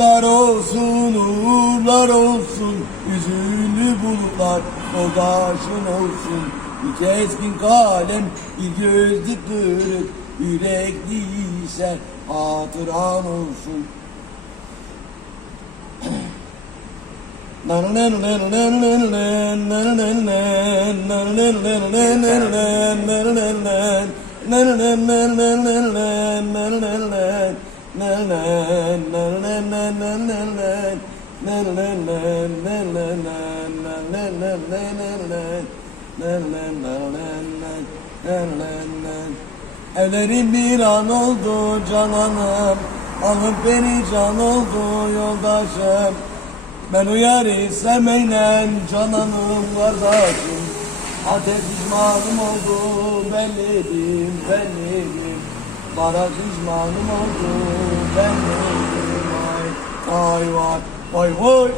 Uğurlar olsun, uğurlar olsun, üzüllü bulutlar yoldaşın olsun. Bir keskin kalem, bir gözlü kırık, yürekliyse hatıran olsun. Ellerim bir an oldu cananım Alıp beni can oldu yoldaşım. Ben uyar isem eylem cananım kardeşim. Ateş pişmanım oldu belledim belledim Bara pişmanım oldu belledim Ay ay vay vay vay